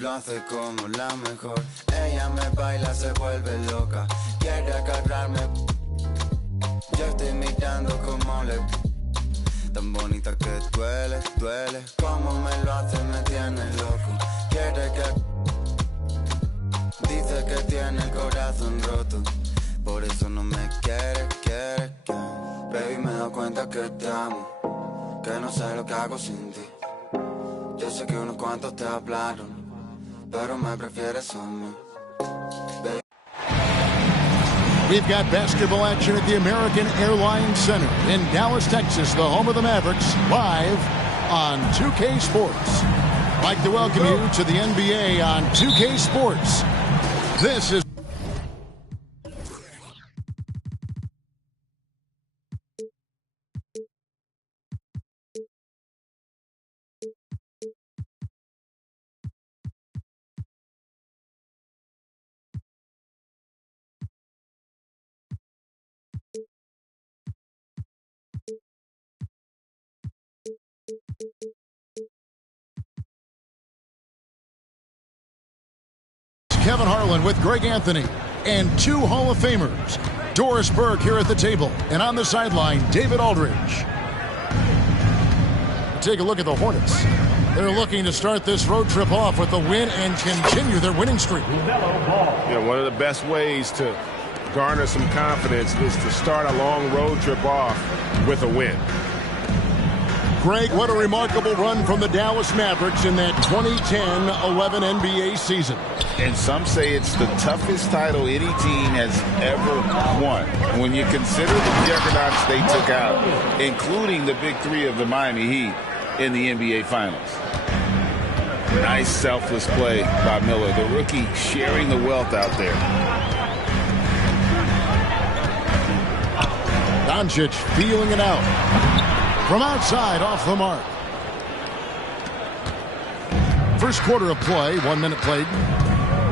lo hace como la mejor. Ella me baila, se vuelve loca, quiere agarrarme. Yo estoy mirando como le... Tan bonita que duele, duele. Como me lo hace, me tiene loco. Quiere que... Dice que tiene el corazón roto. Por eso no me quiere. Baby, me doy cuenta que te amo, que no sé lo que hago sin ti. Yo sé que unos cuantos te hablaron, pero me prefieres a mí. Baby. We've got basketball action at the American Airlines Center in Dallas, Texas, the home of the Mavericks, live on 2K Sports. I'd like to welcome you to the NBA on 2K Sports. This is... Kevin Harlan with Greg Anthony and two Hall of Famers, Doris Burke here at the table, and on the sideline, David Aldridge. Take a look at the Hornets. They're looking to start this road trip off with a win and continue their winning streak. Yeah, one of the best ways to garner some confidence is to start a long road trip off with a win. Greg, what a remarkable run from the Dallas Mavericks in that 2010-11 NBA season. And some say it's the toughest title any team has ever won. When you consider the juggernauts they took out, including the big three of the Miami Heat in the NBA Finals. Nice selfless play by Miller, the rookie sharing the wealth out there. Doncic feeling it out. From outside, off the mark. First quarter of play, 1 minute played.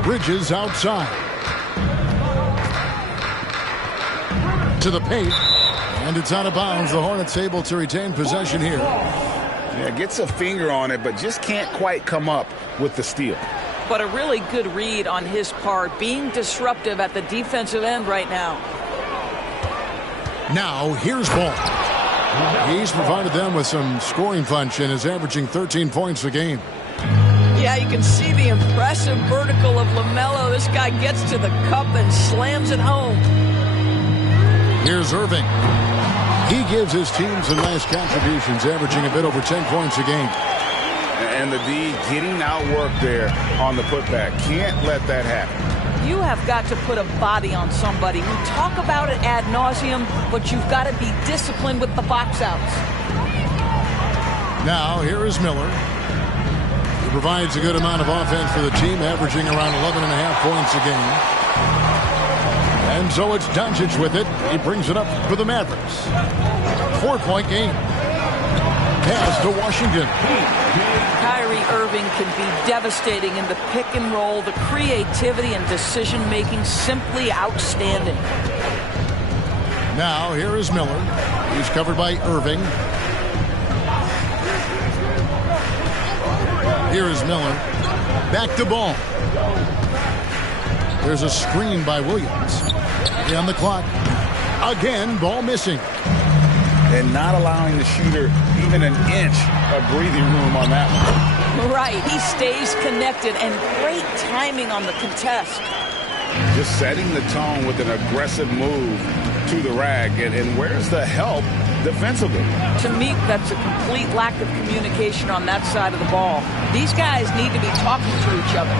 Bridges outside. To the paint. And it's out of bounds. The Hornets able to retain possession here. Yeah, gets a finger on it, but just can't quite come up with the steal. But a really good read on his part, being disruptive at the defensive end right now. Now, here's Ball. He's provided them with some scoring punch and is averaging 13 points a game. Yeah, you can see the impressive vertical of LaMelo. This guy gets to the cup and slams it home. Here's Irving. He gives his team some nice contributions, averaging a bit over 10 points a game. And the D getting outworked there on the putback. Can't let that happen. You have got to put a body on somebody. We talk about it ad nauseum, but you've got to be disciplined with the box outs. Now, here is Miller. He provides a good amount of offense for the team, averaging around 11.5 points a game. And so it's Doncic with it. He brings it up for the Mavericks. 4-point game. Pass to Washington. Kyrie Irving can be devastating in the pick and roll. The creativity and decision-making simply outstanding. Now, here is Miller. He's covered by Irving. Here is Miller. Back to Ball. There's a screen by Williams. On the clock. Again, Ball missing. And not allowing the shooter even an inch of breathing room on that one. Right, he stays connected, and great timing on the contest. Just setting the tone with an aggressive move to the rack. And where's the help defensively? To me, that's a complete lack of communication on that side of the ball. These guys need to be talking to each other.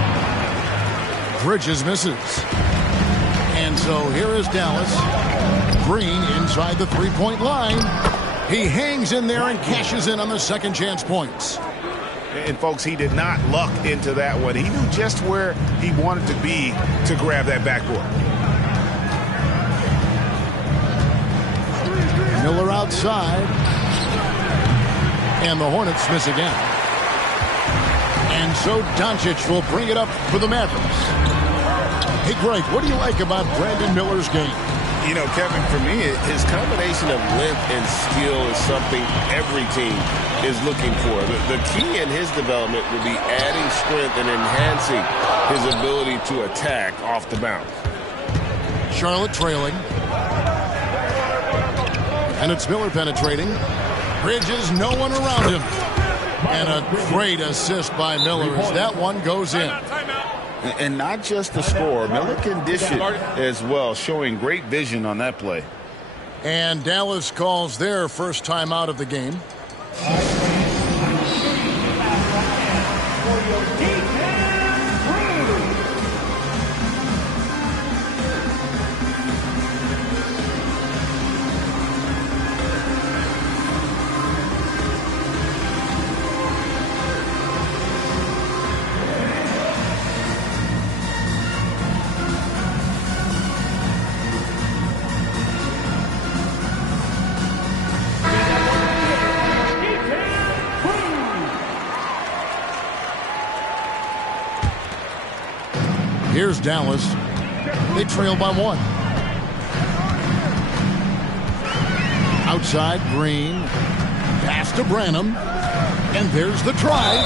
Bridges misses. And so here is Dallas. Green inside the three-point line. He hangs in there and cashes in on the second chance points. And, folks, he did not luck into that one. He knew just where he wanted to be to grab that backboard. Miller outside. And the Hornets miss again. And so Doncic will bring it up for the Mavericks. Hey, Greg, what do you like about Brandon Miller's game? You know, Kevin, for me, his combination of length and skill is something every team is looking for. The key in his development will be adding strength and enhancing his ability to attack off the bounce. Charlotte trailing. And it's Miller penetrating. Bridges, no one around him. And a great assist by Miller as that one goes in. And not just the score. Miller can dish it as well, showing great vision on that play. And Dallas calls their first time out of the game. Here's Dallas. They trail by 1. Outside, Green. Pass to Branham. And there's the try.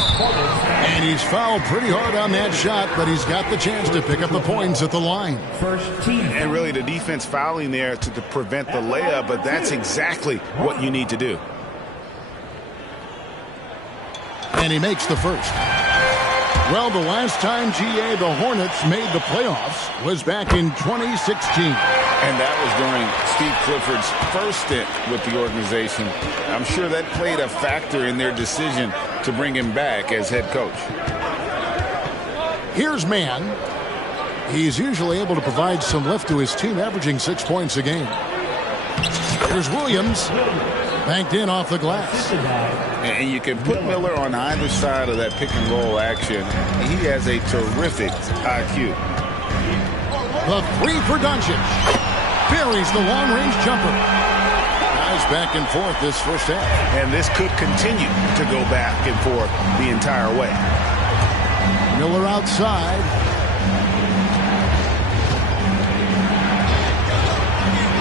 And he's fouled pretty hard on that shot, but he's got the chance to pick up the points at the line. And really the defense fouling there to prevent the layup, but that's exactly what you need to do. And he makes the first. Well, the last time, GA, the Hornets made the playoffs was back in 2016. And that was during Steve Clifford's first stint with the organization. I'm sure that played a factor in their decision to bring him back as head coach. Here's Mann. He's usually able to provide some lift to his team, averaging 6 points a game. Here's Williams. Banked in off the glass. And you can put Miller on either side of that pick and roll action. He has a terrific IQ. The 3 for Doncic. Buries the long-range jumper. Guys back and forth this first half. And this could continue to go back and forth the entire way. Miller outside.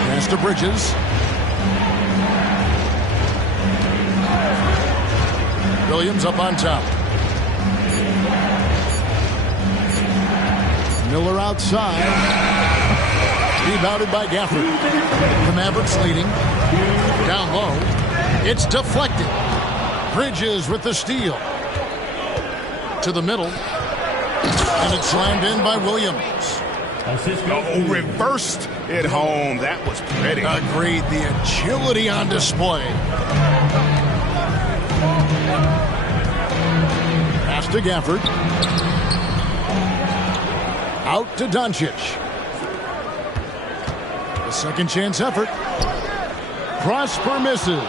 Pass to Bridges. Williams up on top. Miller outside. Rebounded by Gafford. The Mavericks leading. Down low. It's deflected. Bridges with the steal. To the middle. And it's slammed in by Williams. Oh, reversed it home. That was pretty. Agreed. The agility on display. Pass to Gafford. Out to Doncic. A second chance effort. Prosper misses.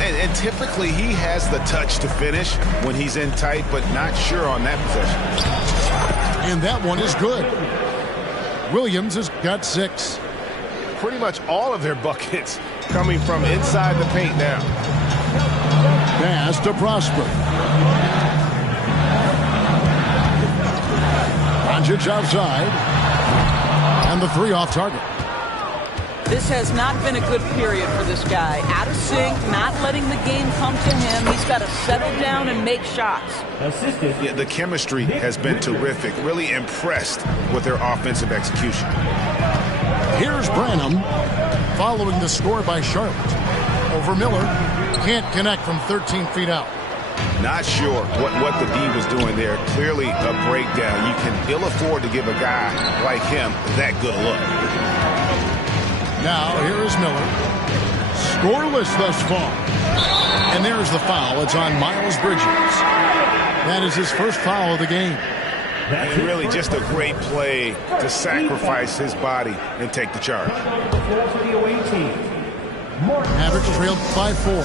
And typically he has the touch to finish when he's in tight, but not sure on that possession. And that one is good. Williams has got 6. Pretty much all of their buckets coming from inside the paint now. Pass to Prosper. Doncic outside. And the 3 off target. This has not been a good period for this guy. Out of sync, not letting the game come to him. He's got to settle down and make shots. Yeah, the chemistry has been terrific. Really impressed with their offensive execution. Here's Branham following the score by Charlotte. Over Miller. Can't connect from 13 feet out. Not sure what the D was doing there. Clearly a breakdown. You can ill afford to give a guy like him that good a look. Now, here is Miller. Scoreless thus far. And there's the foul. It's on Miles Bridges. That is his first foul of the game. And really just a great play to sacrifice his body and take the charge. Mavericks trailed by 4.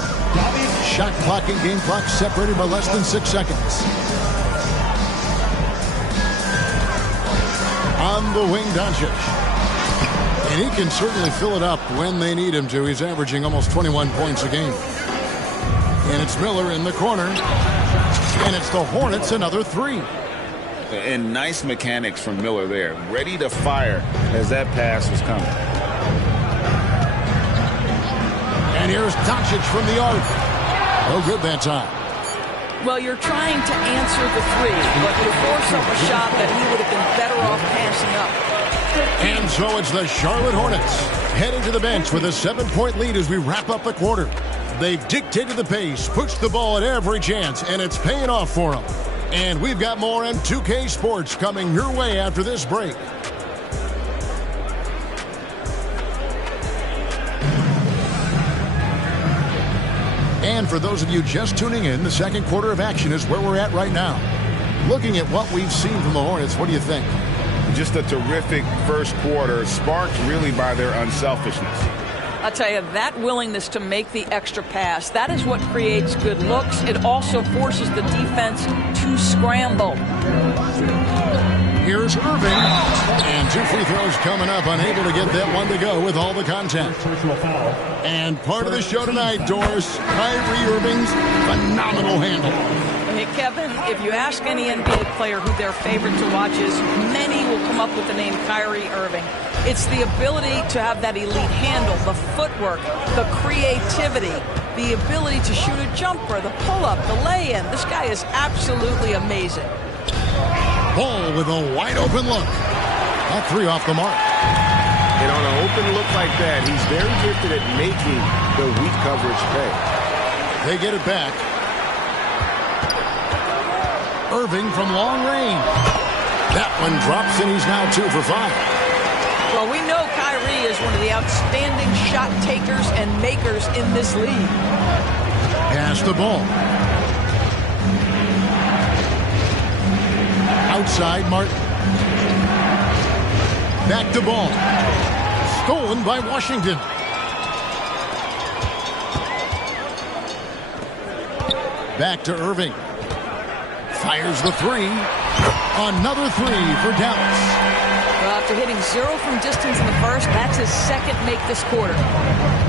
Shot clock and game clock separated by less than 6 seconds. On the wing, Doncic. And he can certainly fill it up when they need him to. He's averaging almost 21 points a game. And it's Miller in the corner. And it's the Hornets, another 3. And nice mechanics from Miller there. Ready to fire as that pass was coming. And here's Doncic from the arc. No good that time. Well, you're trying to answer the three, but you force up a shot that he would have been better off passing up. And so it's the Charlotte Hornets heading to the bench with a 7-point lead as we wrap up the quarter. They've dictated the pace, pushed the ball at every chance, and it's paying off for them. And we've got more M2K Sports coming your way after this break. And for those of you just tuning in, the second quarter of action is where we're at right now. Looking at what we've seen from the Hornets, what do you think? Just a terrific first quarter, sparked really by their unselfishness. I'll tell you, that willingness to make the extra pass, that is what creates good looks. It also forces the defense to scramble. Here's Irving. And 2 free throws coming up, unable to get that one to go with all the contact. And part of the show tonight, Doris, Kyrie Irving's phenomenal handle. Hey, Kevin, if you ask any NBA player who their favorite to watch is, many will come up with the name Kyrie Irving. It's the ability to have that elite handle, the footwork, the creativity, the ability to shoot a jumper, the pull-up, the lay-in. This guy is absolutely amazing. Ball with a wide-open look. A 3 off the mark. And on an open look like that, he's very gifted at making the weak coverage pay. They get it back. Irving from long range. That one drops, and he's now 2 for 5. Well, we know Kyrie is one of the outstanding shot takers and makers in this league. Pass the ball. Outside, Martin. Back to ball. Stolen by Washington. Back to Irving. Fires the 3. Another 3 for Dallas. Well, after hitting 0 from distance in the first, that's his second make this quarter.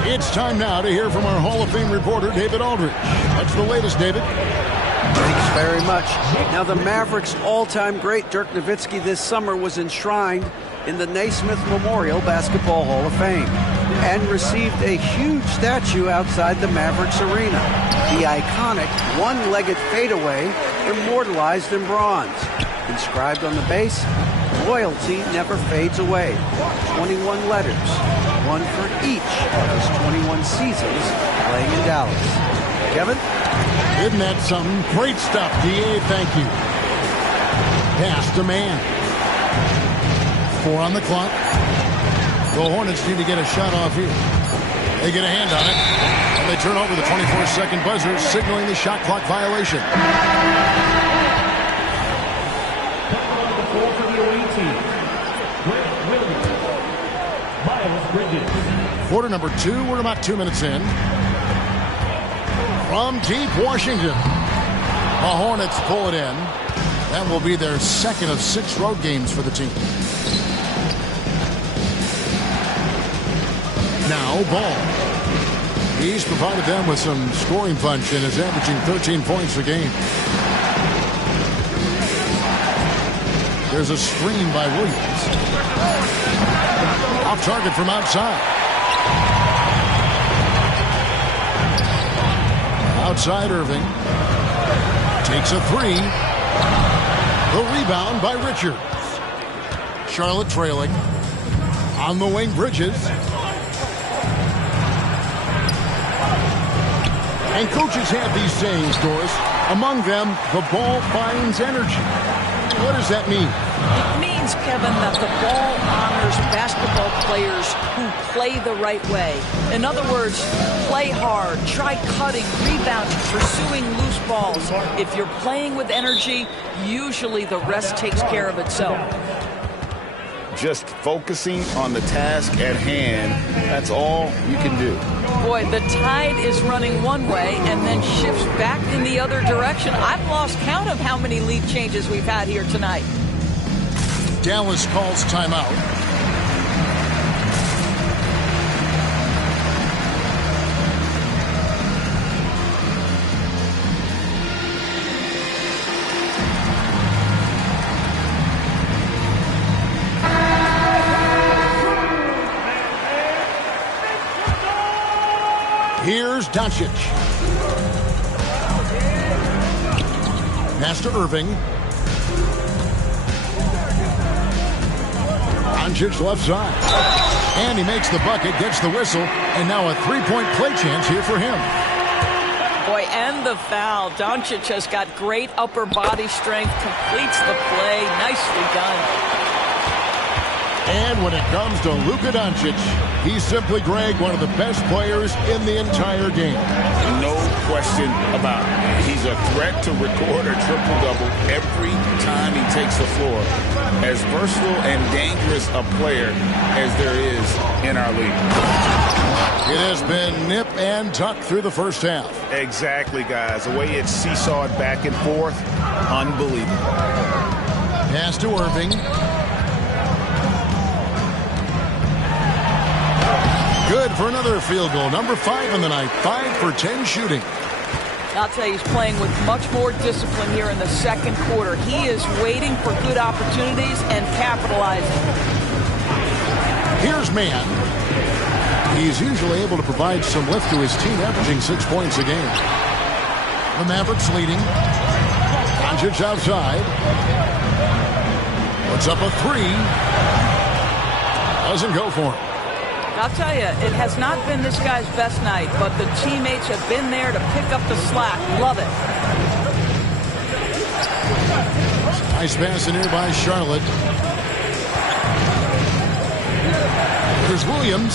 It's time now to hear from our Hall of Fame reporter, David Aldridge. What's the latest, David? Thanks very much. Now, the Mavericks' all-time great Dirk Nowitzki this summer was enshrined in the Naismith Memorial Basketball Hall of Fame and received a huge statue outside the Mavericks arena. The iconic one-legged fadeaway immortalized in bronze. Inscribed on the base, loyalty never fades away. 21 letters, one for each of his 21 seasons playing in Dallas. Kevin? Isn't that something? Great stuff, D.A. Thank you. Pass to man. 4 on the clock. The Hornets need to get a shot off here. They get a hand on it. And they turn over the 24-second buzzer, signaling the shot clock violation. Quarter number 2. We're about 2 minutes in. From deep Washington, the Hornets pull it in. That will be their second of 6 road games for the team. Now Ball. He's provided them with some scoring punch and is averaging 13 points a game. There's a screen by Williams. Off target from outside. Outside Irving. Takes a 3. The rebound by Richards. Charlotte trailing. On the wing, Bridges. And coaches have these sayings, Doris. Among them, the ball finds energy. What does that mean? It means, Kevin, that the ball honors basketball players who play the right way. In other words, play hard, try cutting, rebounding, pursuing loose balls. If you're playing with energy, usually the rest takes care of itself. Just focusing on the task at hand, that's all you can do. Boy, the tide is running one way and then shifts back in the other direction. I've lost count of how many lead changes we've had here tonight. Dallas calls timeout. Doncic. Pass to Irving. Doncic left side. And he makes the bucket, gets the whistle, and now a three-point play chance here for him. Boy, and the foul. Doncic has got great upper body strength, completes the play. Nicely done. And when it comes to Luka Doncic, he's simply, Greg, one of the best players in the entire game. No question about it. He's a threat to record a triple-double every time he takes the floor. As versatile and dangerous a player as there is in our league. It has been nip and tuck through the first half. Exactly, guys. The way it's seesawed back and forth, unbelievable. Pass to Irving. Good for another field goal. Number 5 in the night. 5 for 10 shooting. I'll tell you, he's playing with much more discipline here in the second quarter. He is waiting for good opportunities and capitalizing. Here's Mann. He's usually able to provide some lift to his team, averaging 6 points a game. The Mavericks leading. Doncic outside. Puts up a 3. Doesn't go for him. I'll tell you, it has not been this guy's best night, but the teammates have been there to pick up the slack. Love it. Nice pass in here by Charlotte. Here's Williams.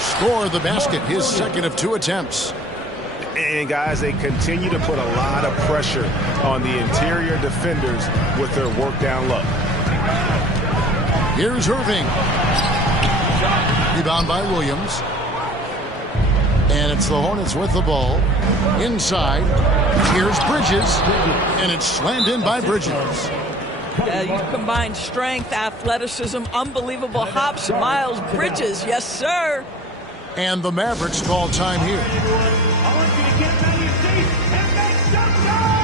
Score the basket, his second of 2 attempts. And, guys, they continue to put a lot of pressure on the interior defenders with their work down low. Here's Irving. Rebound by Williams. And it's the Hornets with the ball. Inside. Here's Bridges. And it's slammed in by Bridges. You combine strength, athleticism, unbelievable hops. Miles Bridges, yes, sir. And the Mavericks call time here. I want you to get down your seat and make some noise!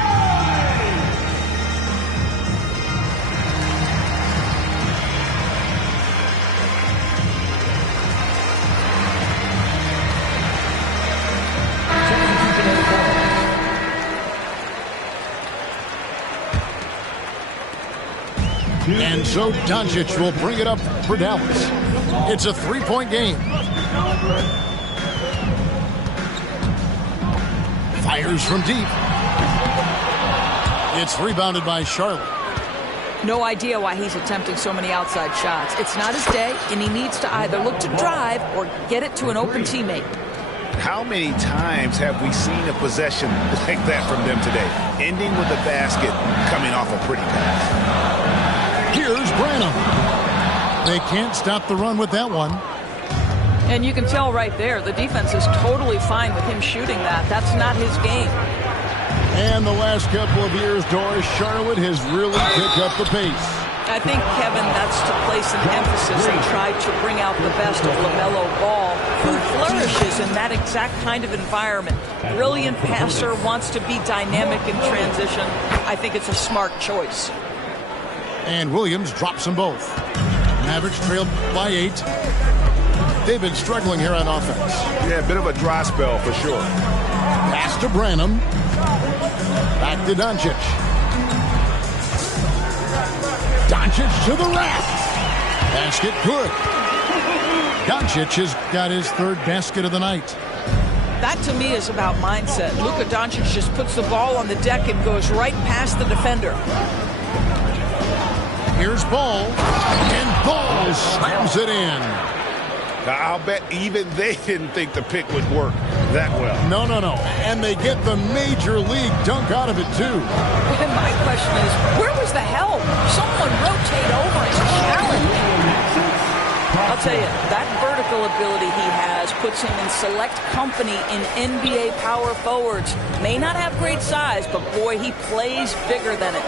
And so Doncic will bring it up for Dallas. It's a 3-point game. Fires from deep. It's rebounded by Charlotte. No idea why he's attempting so many outside shots. It's not his day, and he needs to either look to drive or get it to an open teammate. How many times have we seen a possession like that from them today? Ending with a basket, coming off a pretty pass. Here's Branham. They can't stop the run with that one. And you can tell right there, the defense is totally fine with him shooting that. That's not his game. And the last couple of years, Doris, Charlotte has really picked up the pace. I think, Kevin, that's to place an emphasis and try to bring out the best of LaMelo Ball, who flourishes in that exact kind of environment. Brilliant passer, wants to be dynamic in transition. I think it's a smart choice. And Williams drops them both. Mavericks trailed by 8. They've been struggling here on offense. Yeah, a bit of a dry spell for sure. Pass to Branham. Back to Doncic. Doncic to the rack. Basket good. Doncic has got his 3rd basket of the night. That, to me, is about mindset. Luka Doncic just puts the ball on the deck and goes right past the defender. Here's Ball. And Ball slams it in. I'll bet even they didn't think the pick would work that well. No. And they get the major league dunk out of it, too. And my question is, where was the help? Someone rotate over and challenge. I'll tell you, that vertical ability he has puts him in select company in NBA power forwards. May not have great size, but boy, he plays bigger than it.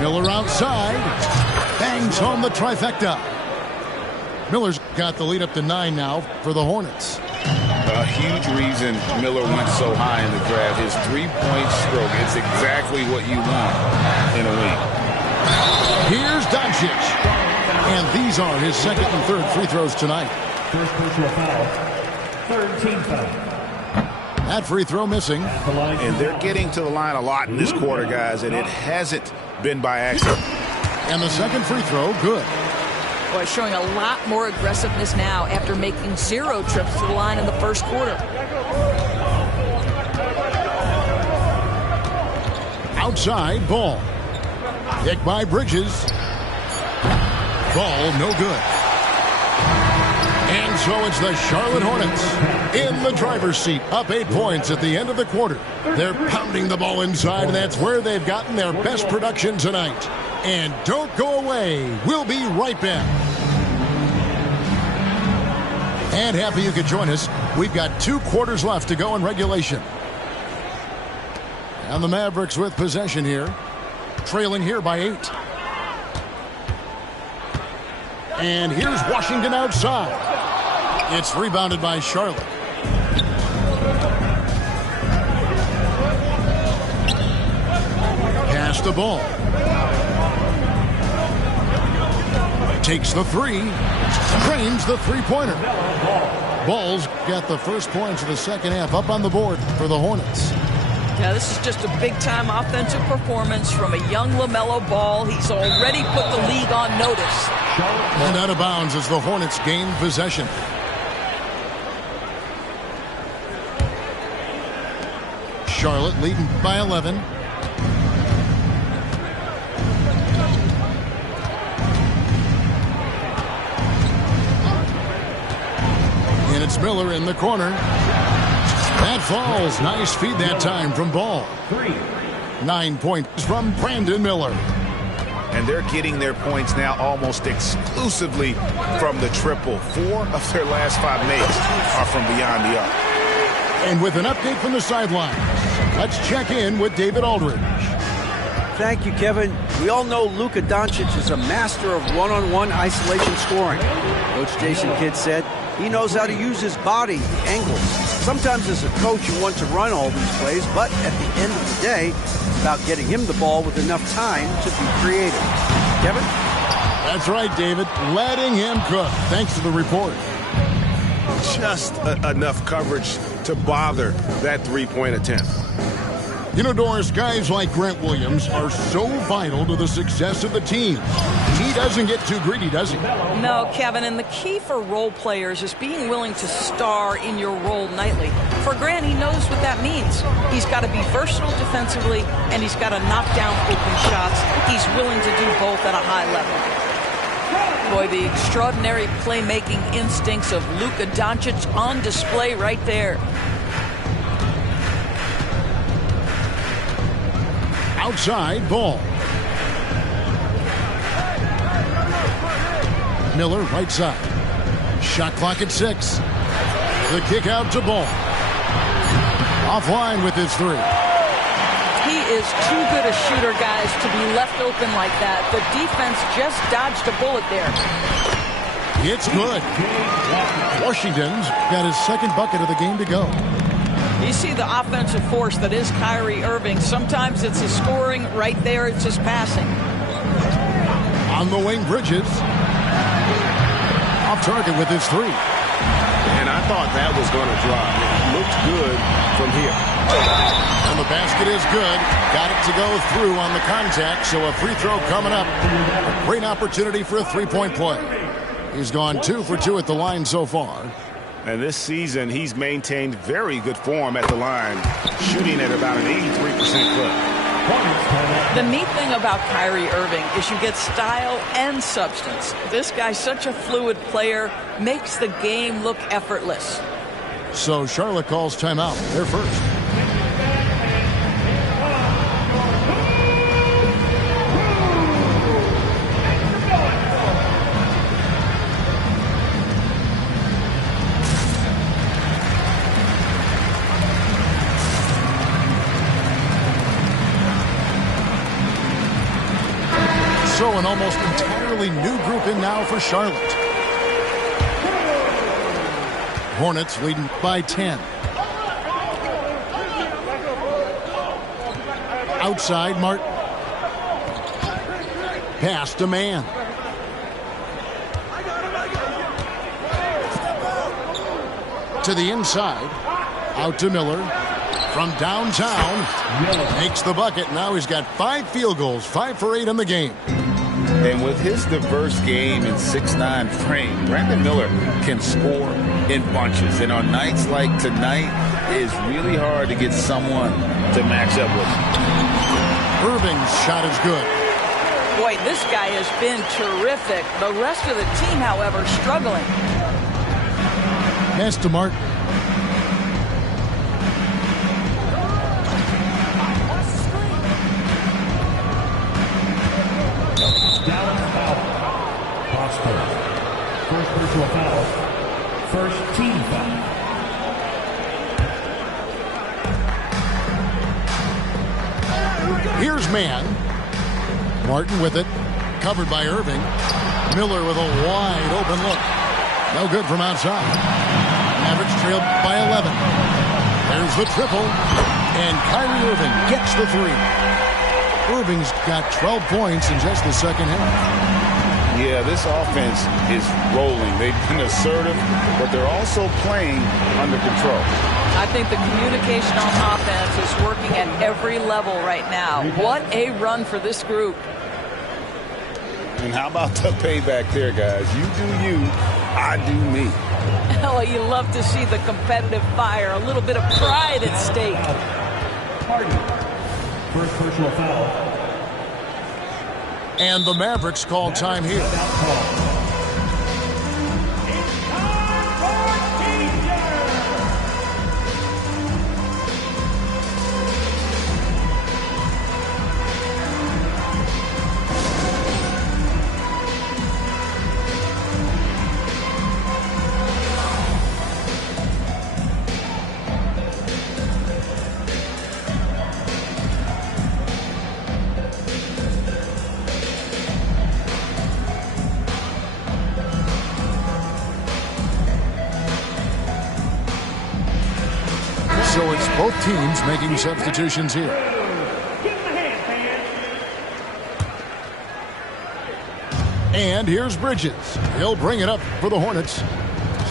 Miller outside. Bangs home the trifecta. Miller's got the lead up to 9 now for the Hornets. A huge reason Miller went so high in the draft. His 3-point stroke. It's exactly what you want in a league. Here's Doncic. And these are his 2nd and 3rd free throws tonight. First personal foul. Third team foul. That free throw missing. And they're getting to the line a lot in this quarter, guys, and it hasn't been by accident. And the second free throw, good. Boy, showing a lot more aggressiveness now after making 0 trips to the line in the first quarter. Outside, ball. Kick by Bridges. Ball, no good. And so it's the Charlotte Hornets in the driver's seat, up 8 points at the end of the quarter. They're pounding the ball inside, and that's where they've gotten their best production tonight. And don't go away. We'll be right back. And happy you could join us. We've got 2 quarters left to go in regulation. And the Mavericks with possession here, trailing here by 8. And here's Washington outside. It's rebounded by Charlotte. Pass the ball. Takes the 3. Drains the three-pointer. Ball's got the first points of the second half up on the board for the Hornets. Yeah, this is just a big-time offensive performance from a young LaMelo Ball. He's already put the league on notice. And out of bounds as the Hornets gain possession. Charlotte leading by 11. And it's Miller in the corner. That falls. Nice feed that time from Ball. 9 points from Brandon Miller. And they're getting their points now almost exclusively from the triple. 4 of their last 5 makes are from beyond the arc. And with an update from the sidelines, let's check in with David Aldridge. Thank you, Kevin. We all know Luka Doncic is a master of one-on-one isolation scoring. Coach Jason Kidd said he knows how to use his body, angles. Sometimes as a coach you want to run all these plays, but at the end of the day, it's about getting him the ball with enough time to be creative. Kevin? That's right, David. Letting him cook. Thanks to the report. Just enough coverage to bother that three-point attempt. You know, Doris, guys like Grant Williams are so vital to the success of the team. He doesn't get too greedy, does he? No, Kevin, and the key for role players is being willing to star in your role nightly. For Grant, he knows what that means. He's got to be versatile defensively, and he's got to knock down open shots. He's willing to do both at a high level. Boy, the extraordinary playmaking instincts of Luka Doncic on display right there. Outside, Ball. Miller, right side. Shot clock at 6. The kick out to Ball. Offline with his 3. He is too good a shooter, guys, to be left open like that. The defense just dodged a bullet there. It's good. Washington's got his second bucket of the game to go. You see the offensive force that is Kyrie Irving. Sometimes it's his scoring. Right there, it's his passing. On the wing, Bridges. Off target with his 3. And I thought that was going to drop. It looked good from here. And the basket is good. Got it to go through on the contact, so a free throw coming up. A great opportunity for a three-point play. He's gone 2 for 2 at the line so far. And this season, he's maintained very good form at the line, shooting at about an 83% clip. The neat thing about Kyrie Irving is you get style and substance. This guy's such a fluid player, makes the game look effortless. So Charlotte calls timeout. They're first. So an almost entirely new group in now for Charlotte. Hornets leading by 10. Outside, Martin. Pass to Man. to the inside. Out to Miller. From downtown. Makes the bucket. Now he's got 5 field goals. 5 for 8 in the game. And with his diverse game and 6'9" frame, Brandon Miller can score in bunches. And on nights like tonight, it's really hard to get someone to match up with him. Irving's shot is good. Boy, this guy has been terrific. The rest of the team, however, struggling. Pass to Martin. Dallas foul. Prosper. First personal foul. First team foul. Here's man. Martin with it. Covered by Irving. Miller with a wide open look. No good from outside. Mavericks trailed by 11. There's the triple. And Kyrie Irving gets the 3. Irving's got 12 points in just the second half. Yeah, this offense is rolling. They've been assertive, but they're also playing under control. I think the communication on offense is working at every level right now. What a run for this group. And how about the payback there, guys? You do you, I do me. Oh, you love to see the competitive fire. A little bit of pride at stake. First personal foul. And the Mavericks call time here. So it's both teams making substitutions here. And here's Bridges. He'll bring it up for the Hornets.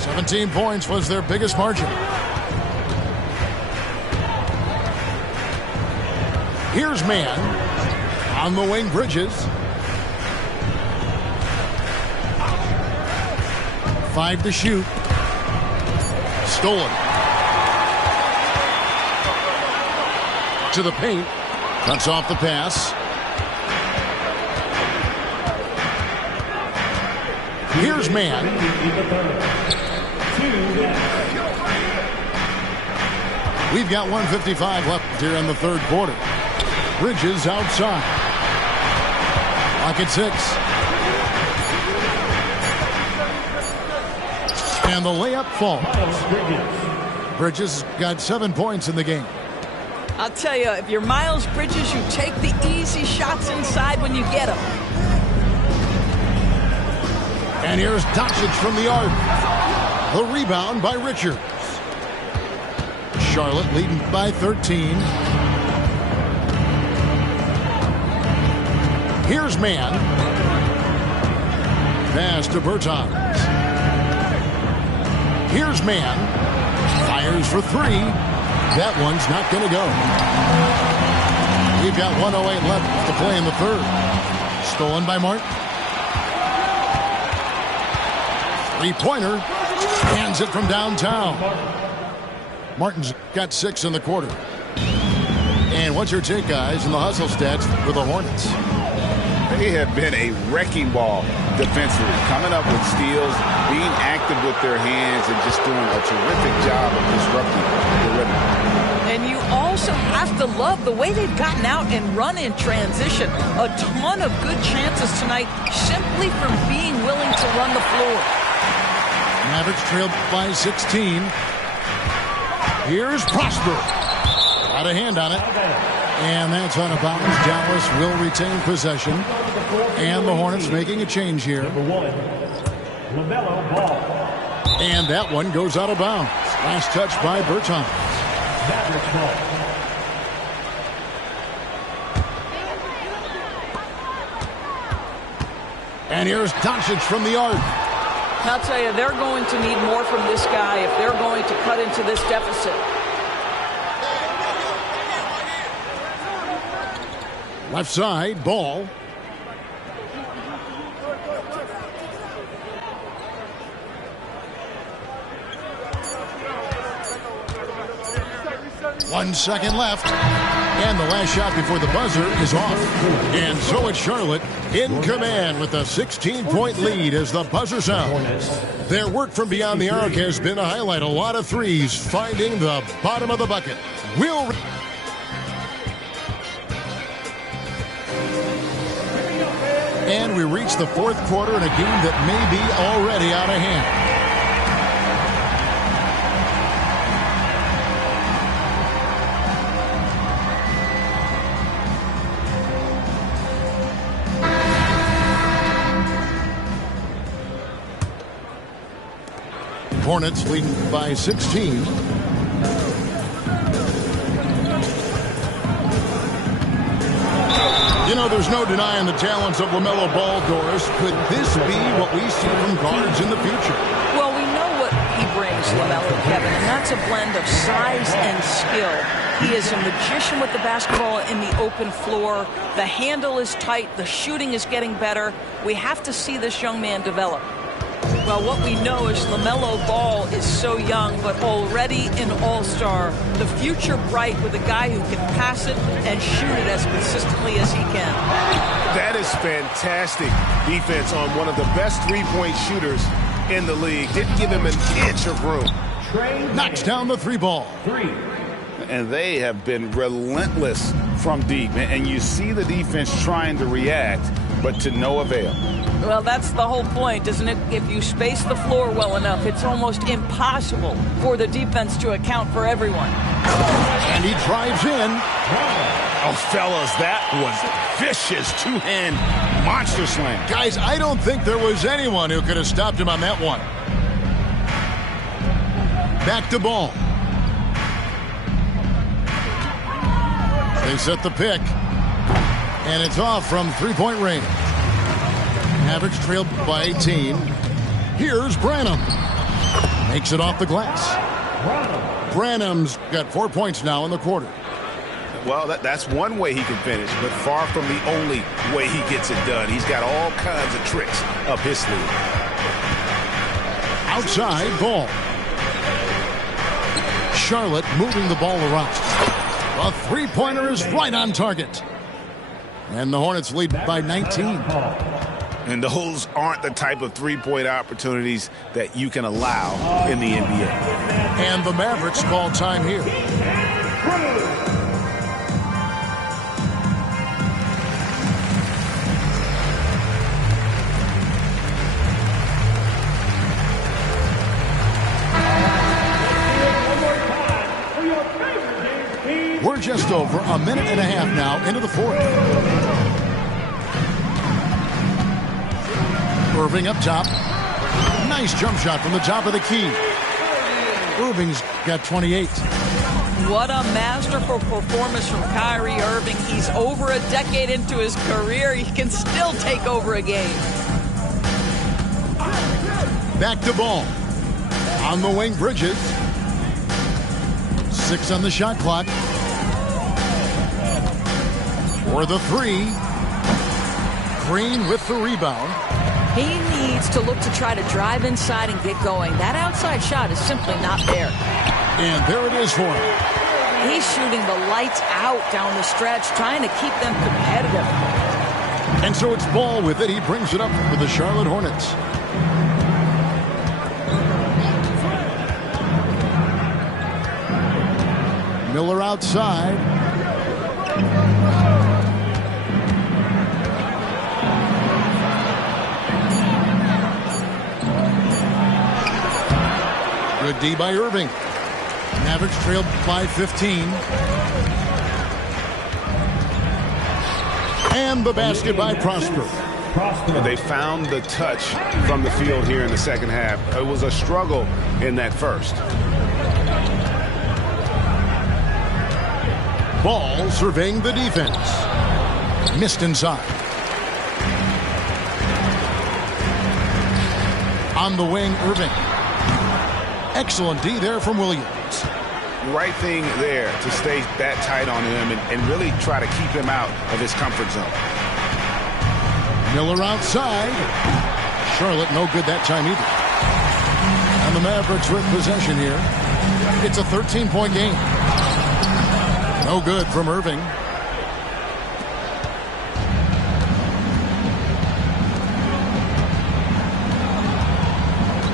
17 points was their biggest margin. Here's man. On the wing, Bridges. 5 to shoot. Stolen. To the paint. Cuts off the pass. Here's man. We've got 1:55 left here in the third quarter. Bridges outside. Clock at 6. And the layup falls. Bridges got 7 points in the game. I'll tell you, if you're Miles Bridges, you take the easy shots inside when you get them. And here's Doncic from the arc. The rebound by Richards. Charlotte leading by 13. Here's man. Pass to Bertans. Here's man. Fires for 3. That one's not going to go. We've got 1:08 left to play in the third. Stolen by Martin. 3-pointer. Hands it from downtown. Martin's got 6 in the quarter. And what's your take, guys, in the hustle stats for the Hornets? They have been a wrecking ball defensively, coming up with steals, being active with their hands, and just doing a terrific job of disrupting the rhythm. And you also have to love the way they've gotten out and run in transition. A ton of good chances tonight simply from being willing to run the floor. Mavericks trailed by 16. Here's Prosper. Got a hand on it. And that's out of bounds. Dallas will retain possession. And the Hornets making a change here. And that one goes out of bounds. Last touch by Bertans. And here's Doncic from the arc. I'll tell you, they're going to need more from this guy if they're going to cut into this deficit. Left side, ball. One second left. And the last shot before the buzzer is off. And so it's Charlotte in command with a 16-point lead as the buzzer sounds. Their work from beyond the arc has been a highlight. A lot of threes finding the bottom of the bucket. And we reach the fourth quarter in a game that may be already out of hand. Hornets leading by 16. You know, there's no denying the talents of LaMelo Ball, Doris. Could this be what we see from guards in the future? Well, we know what he brings, LaMelo, Kevin, and that's a blend of size and skill. He is a magician with the basketball in the open floor. The handle is tight. The shooting is getting better. We have to see this young man develop. Well, what we know is LaMelo Ball is so young, but already an all-star. The future bright with a guy who can pass it and shoot it as consistently as he can. That is fantastic defense on one of the best three-point shooters in the league. Didn't give him an inch of room. Knocks down the three ball. And they have been relentless from deep. And you see the defense trying to react, but to no avail. Well, that's the whole point, isn't it? If you space the floor well enough, it's almost impossible for the defense to account for everyone. And he drives in. Oh, fellas, that was vicious two-hand monster slam. Guys, I don't think there was anyone who could have stopped him on that one. Back to Ball. They set the pick. And it's off from three-point range. Mavericks trailed by 18. Here's Branham. Makes it off the glass. Branham's got 4 points now in the quarter. Well, that's one way he can finish, but far from the only way he gets it done. He's got all kinds of tricks up his sleeve. Outside, Ball. Charlotte moving the ball around. A three-pointer is right on target. And the Hornets lead by 19. And those aren't the type of three-point opportunities that you can allow in the NBA. And the Mavericks call time here. We're just over a minute and a half now into the fourth. Irving up top. Nice jump shot from the top of the key. Irving's got 28. What a masterful performance from Kyrie Irving. He's over a decade into his career. He can still take over a game. Back to Ball. On the wing, Bridges. 6 on the shot clock. For the three. Green with the rebound. He needs to look to try to drive inside and get going. That outside shot is simply not there. And there it is for him. He's shooting the lights out down the stretch, trying to keep them competitive. And so it's Ball with it. He brings it up for the Charlotte Hornets. Miller outside. Good D by Irving. Mavericks trailed by 15. And the basket by Prosper. They found the touch from the field here in the second half. It was a struggle in that first. Ball surveying the defense. Missed inside. On the wing, Irving. Excellent D there from Williams. Right thing there to stay that tight on him and really try to keep him out of his comfort zone. Miller outside. Charlotte no good that time either. And the Mavericks with possession here. It's a 13-point game. No good from Irving.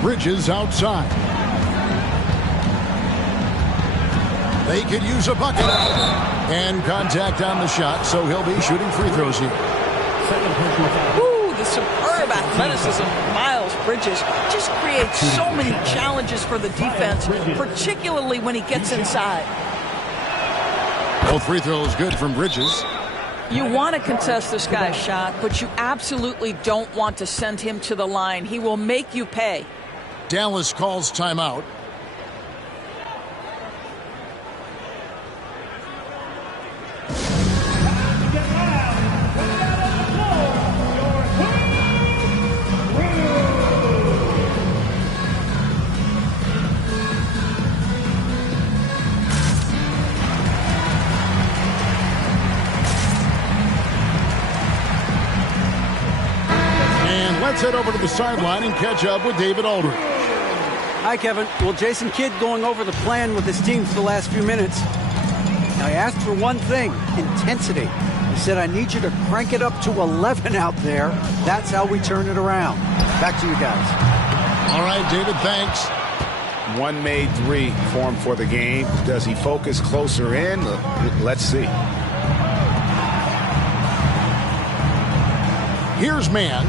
Bridges outside. They could use a bucket. And contact on the shot, so he'll be shooting free throws here. Ooh, the superb athleticism of Miles Bridges just creates so many challenges for the defense, particularly when he gets inside. Both free throws good from Bridges. You want to contest this guy's shot, but you absolutely don't want to send him to the line. He will make you pay. Dallas calls timeout. Let's head over to the sideline and catch up with David Aldridge. Hi, Kevin. Well, Jason Kidd going over the plan with his team for the last few minutes. Now, he asked for one thing, intensity. He said, I need you to crank it up to 11 out there. That's how we turn it around. Back to you guys. All right, David, thanks. One made three for him for the game. Does he focus closer in? Let's see. Here's man.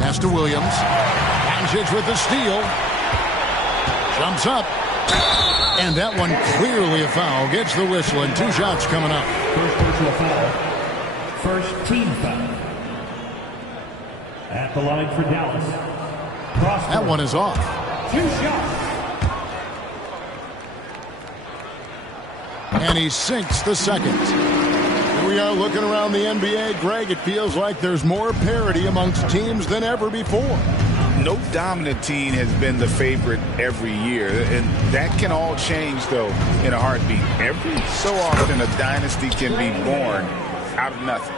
Pass to Williams. Doncic with the steal. Jumps up. And that one clearly a foul. Gets the whistle and 2 shots coming up. First personal foul. First team foul. At the line for Dallas. Prosper. That one is off. 2 shots. And he sinks the second. Here we are looking around the NBA. Greg, it feels like there's more parity amongst teams than ever before. No dominant team has been the favorite every year, and that can all change, though, in a heartbeat. Every so often, a dynasty can be born out of nothing.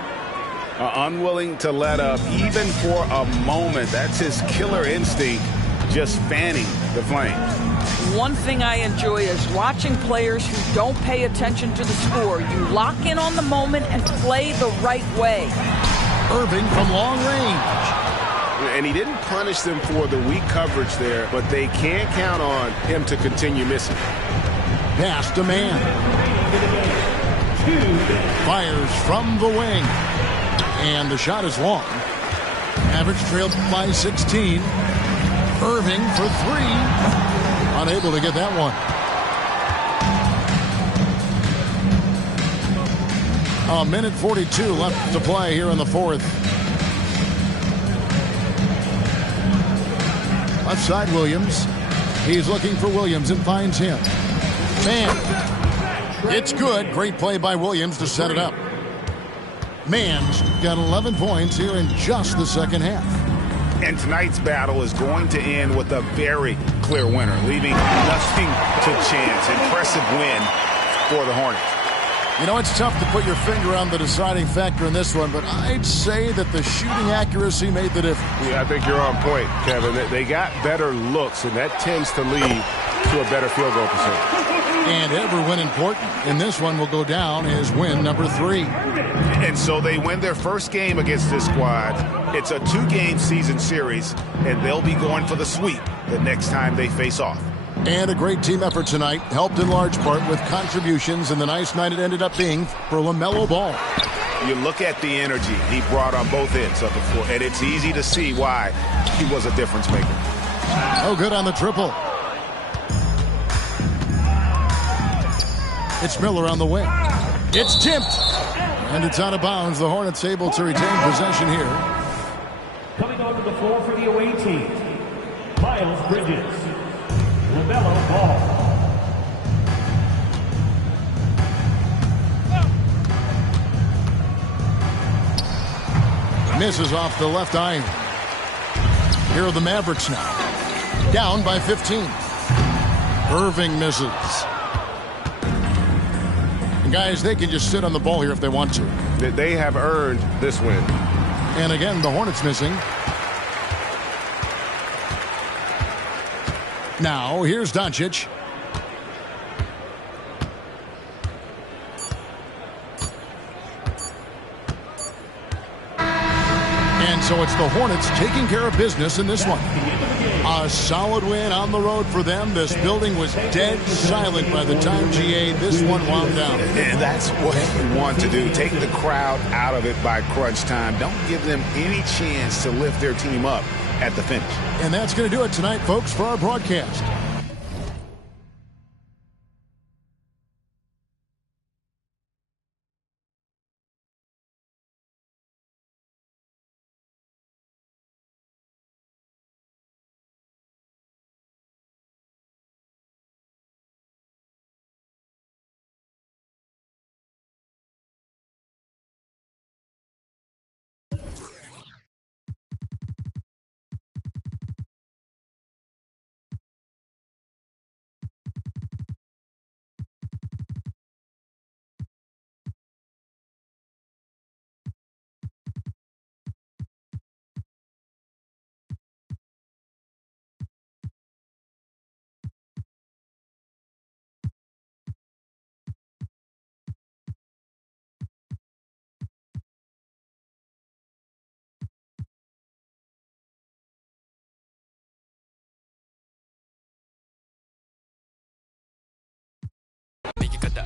Unwilling to let up, even for a moment. That's his killer instinct, just fanning the flames. One thing I enjoy is watching players who don't pay attention to the score. You lock in on the moment and play the right way. Irving from long range. And he didn't punish them for the weak coverage there, but they can't count on him to continue missing. Pass to man. Fires from the wing. And the shot is long. Average trailed by 16. Irving for 3. Unable to get that one. A minute 42 left to play here in the fourth. Left side Williams. He's looking for Williams and finds him. Man. It's good. Great play by Williams to set it up. Man's got 11 points here in just the second half. And tonight's battle is going to end with a very clear winner, leaving nothing to chance. Impressive win for the Hornets. You know, it's tough to put your finger on the deciding factor in this one, but I'd say that the shooting accuracy made the difference. Yeah, I think you're on point, Kevin. They got better looks, and that tends to lead to a better field goal percentage. And every win important. And this one will go down as win number 3. And so they win their first game against this squad. It's a 2-game season series, and they'll be going for the sweep the next time they face off. And a great team effort tonight, helped in large part with contributions in the nice night it ended up being for LaMelo Ball. You look at the energy he brought on both ends of the floor, and it's easy to see why he was a difference maker. Oh, good on the triple. It's Miller on the wing. It's tipped. And it's out of bounds. The Hornets able to retain possession here. Coming onto the floor for the away team, Miles Bridges. LaMelo Ball. Misses off the left iron. Here are the Mavericks now. Down by 15. Irving misses. And guys, they can just sit on the ball here if they want to. They have earned this win. And again, the Hornets missing. Now, here's Doncic. And so it's the Hornets taking care of business in this one. A solid win on the road for them. This building was dead silent by the time, GA, this one wound down. And that's what you want to do. Take the crowd out of it by crunch time. Don't give them any chance to lift their team up at the finish. And that's going to do it tonight, folks, for our broadcast. Make it cut the